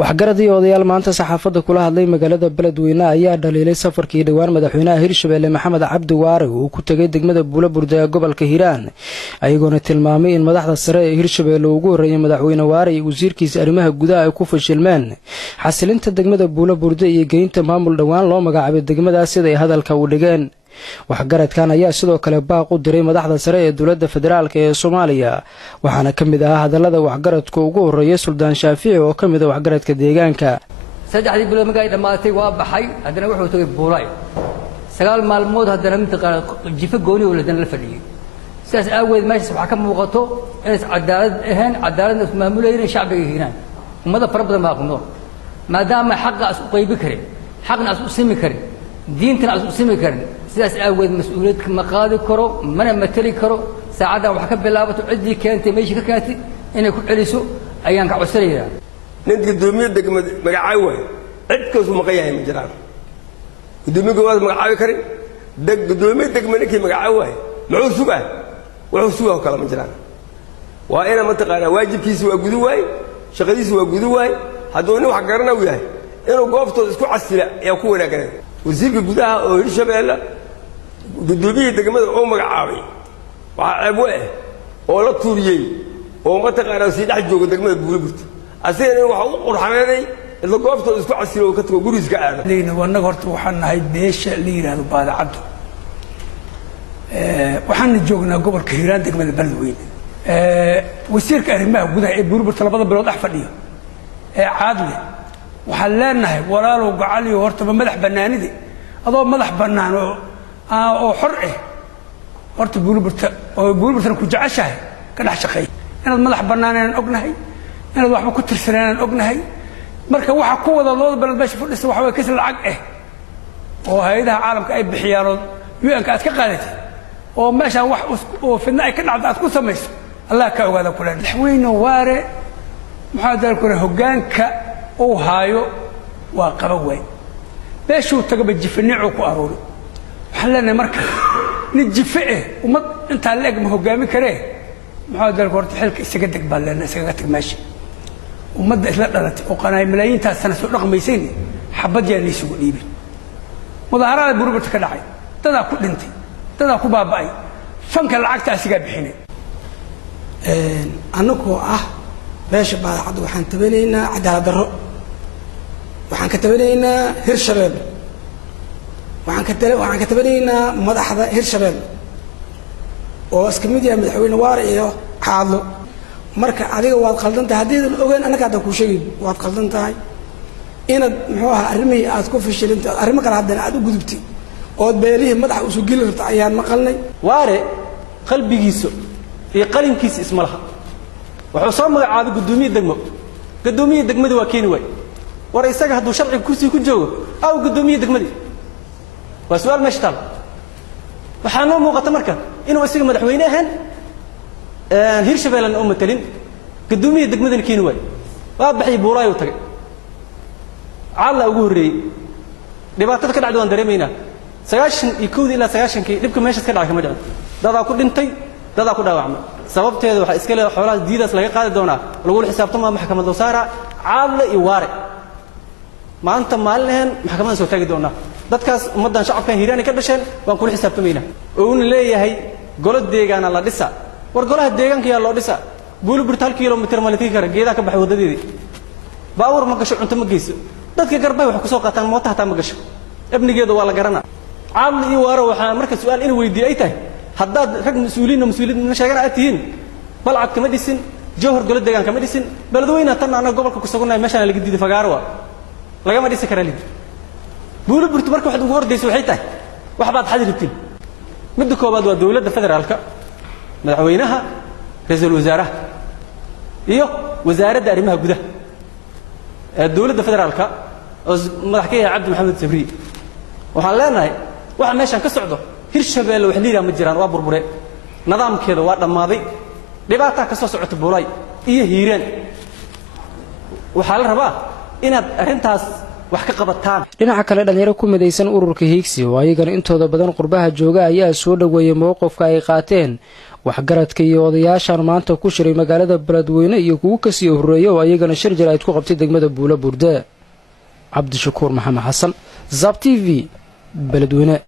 waxgaradii odayaal maanta saxaafadda kula hadlay magaalada beledweyne ayaa dhaliilay safarkii dhowaan madaxweynaha hirshabelle maxamed cabdi waare uu ku tegay degmada buulaburde ee gobolka hiiraan ayagoona tilmaamay in madaxda sare ee hirshabelle ugu horreeyay madaxweyne waare iyo wasiirkiisa arrimaha gudaha ay ku fashilmeen xasilinta degmada buulaburde iyo geynta maamul dhowaan loo magacaabay degmadaas sida ay hadalka u dhigeen waxgaradkan ayaa sidoo kale baaq u diray madaxda sare ee dowladda federaalk ee Soomaaliya waxaana kamid ah hadallada waxgaradka ugu horeeyay Suldaan Shaafici oo kamid ah waxgaradka deegaanka saddexdii bilood markay dhamaatay waa baxay hadana wuxuu tagay Buuray sagaal maalmood hadana mid jifa gooni oo la fadhiyay sidaas aaweed meesha waxa ka muuqato in cadaalad ahaan cadaaladna maamulayna shacbiga Hiiraan ummada fara badan baa ku nool maadaama xaqaas u qaybi karin xaqna u simi karin diintana u simi karin sidaas aaweed mas'uuliyad ma qaadi karo mana matali karo saacada wax ka bilaabato cidii keentay meeshii ka keentay inay ku celiso ayaan ka codsanayaa nin gudoomiye degmada magacaay way cid koosu ma qayahay ma jiraan gudoomiye go'aad magacaay karin gudoomiye degmada kii magacaay way wuxuu sugaa kala ma jiraan waa ina ma taqaana waajibkiisa waa gudu waay shaqadiisa waa gudu waay hadduu nin wax garanaw yahay inuu gooftooda isku casila ayaa ku wanaagsan wasiirka gudaha oo hirshabelle gudoomiye degmada oo magacaabay waxa ceeb oo la tuuriyay oo ma taqaana si dhex jooga degmada buulburta asagana waxa uu qurxanaaday ila gooftooda isku casilo oo ka tago guriga aada leeyna wanaga horta waxaan nahay beesha la yiraahdo baadacado waxaan joognaa gobolka Hiiraan degmada Beledweyne wasiirka arrimaha gudaha ee buulburta labada bilood dhex fadhiyo caadle waxaan leenahay walaalow gacaliyo horta madax banaanidi adoo madax banaan oo xor ah horta buulburtan ku jeceshahay ka dhax shaqeey inaad madax banaaneen ognahay inaad waxba ku tirsaneen ognahay marka waxa ku wada loo balad meesha fadhiisa waxa way kasii lacag ah oo hay'adaha caalamka ay bixiyaan UN-ka aad ka qaadatay oo meesha wax oo fidna ay ka dhacdo aad ku samayso Allah ka ogaada kulan madaxweyne waare maxaa dalku hoggaanka oo haayo waa qabaway beeshuu tagaba jifniicu ku aroori waxaan leenahay marka nin jife umad inta leeg ma hogaami kare maxaa dalka horta xilka isaga deg baa leenahay isaga tag meesha ummadda isla dhalatay oo qanaay malaayiinta sana soo dhaqmaysayn xabad yaa isugu dhiibay mudaharada buurburta ka dhacay dada ku dhintay dada ku baabay fanka lacagta asiga bixinay anagoo ah beesha baadacad waxaan tabanaynaa cadaalad darro waxaan ka tabanaynaa hirshabelle waxaan ka tabanaynaa madaxda hirshabelle oo iska mid yahay madaxweyne waare iyo caadlo marka adiga waad qaldan tahay haddiidan ogeyn annaga hadda kuu sheegay waad qaldan tahay inaad muxuu ahaa arrimihii aad ku fashilintay arrimo kale haddana aad u gudubtay ood beelihii madaxa usu geli rabta ayaan maqalnay waare qalbigiisa iyo qalinkiisa isma laha wuxuu soo magacaabay gudoomiye degmada waa keeni way war isaga hadduu sharciga kursiga ku joogo aw gudoomiye degmadii waa su'aal meesha taal waxaa noo muuqata marka inuu isaga madaxweyne ahaan hirshabelle oo matalin gudoomiye degmadana keeni way waa baxay Buuray u tagay caala ugu horeeyay dhibaatada ka dhacday waan dareemaynaa 91 ilaa 90 dhibka meesha ka dhacay kama dhicin dadaa ku dhintay dadaa ku dhaawacmay sababteedu waxa iska leeyahay xoolaha diidaas laga qaadi doonaa lagu xisaabtamo maxkamadda saara caadle iyo waare maanta maalin maxkamadda soo taagi doonaa dadkaas ummadan shacabka Hiiraan ka dhasheen waan ku xisaabtamayna oo uu leeyahay golo deegaana la dhisa war golaha deegaanka yaa loo dhisa buulburta 1 kiiloomitir maltii kara geedaha ka baxay wadadeedii baawur ma gasho cunto ma geyso dadka garbay wax ku soo qaataan mooto hataa ma gasho ibnigeedu waa la garanaa caadle iyo waare waxa marka su'aal in weydiiyay ay tahay haddaad rag mas'uuliin sheegana aad tihiin balcad kama dhisin jawhar golo deegaan kama dhisin beledweyne tan anaga gobolka ku suganay meeshaan laga diiday fagaaro lagama dhisi kara lid buulburta marka waxa ugu hordayso waxay tahay wax baad xadirtiin mid koobaad waa dawladda federaalka madaxweynaha ra'iisul wasaaraha iyo wasaaradda arrimaha gudaha dawladda federaalka oo madaxweynaha Cabdi Maxamed Sabriye waxaan leenahay waxa meeshan ka socdo hirshabelle wax liira ma jiraan waa burbure nidaamkeeda waa dhamaaday dhibaato ka soo socota Buuray iyo Hiiraan waxa la rabaa inaad arintaas wax ka qabataan. dhinaca kale dhalinyaro ku midaysan ururka Hiigsi oo ayagana intooda badan qurbaha jooga ayaa soo dhaweeyay mowqifka ay qaateen waxgaradka iyo odayaashan maanta ku shiray magaalada Beledweyne iyo kuwa ka sii horeeyay oo ayagana shir jaraa'id ku qabtay degmada Buula Burde. Cabdishakuur Maxamed Xasan, ZAB TV, Beledweyne.